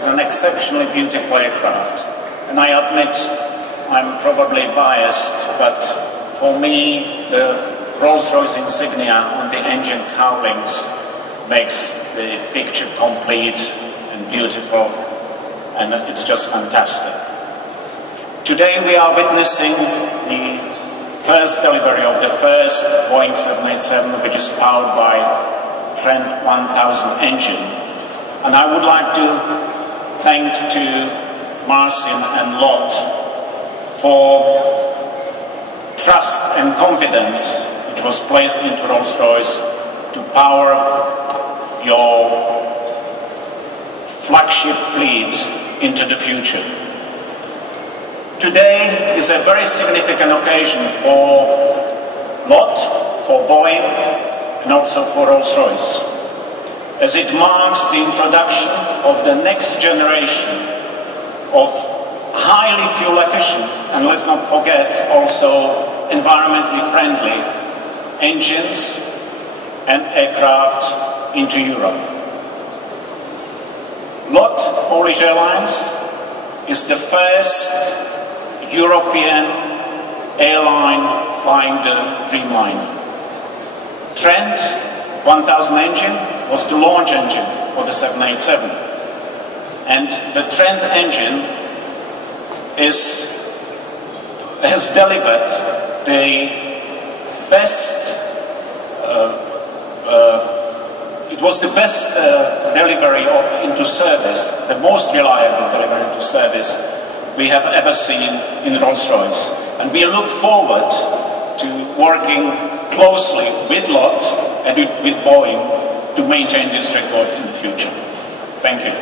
is an exceptionally beautiful aircraft. And I admit I'm probably biased, but for me the Rolls-Royce insignia on the engine cowlings makes the picture complete and beautiful, and it's just fantastic. Today we are witnessing the first delivery of the first Boeing 787, which is powered by Trent 1000 engine. And I would like to thank to Marcin and Lot for trust and confidence which was placed into Rolls-Royce to power your flagship fleet into the future. Today is a very significant occasion for Lot, for Boeing, and also for Rolls-Royce, as it marks the introduction of the next generation of highly fuel efficient, and let's not forget also environmentally friendly engines and aircraft into Europe. LOT, Polish Airlines, is the first European airline flying the Dreamliner. Trent 1000 engine was the launch engine for the 787. And the Trent engine has delivered the best, it was the best delivery into service, the most reliable delivery into service we have ever seen in Rolls-Royce. And we look forward to working closely with LOT and with Boeing to maintain this record in the future. Thank you.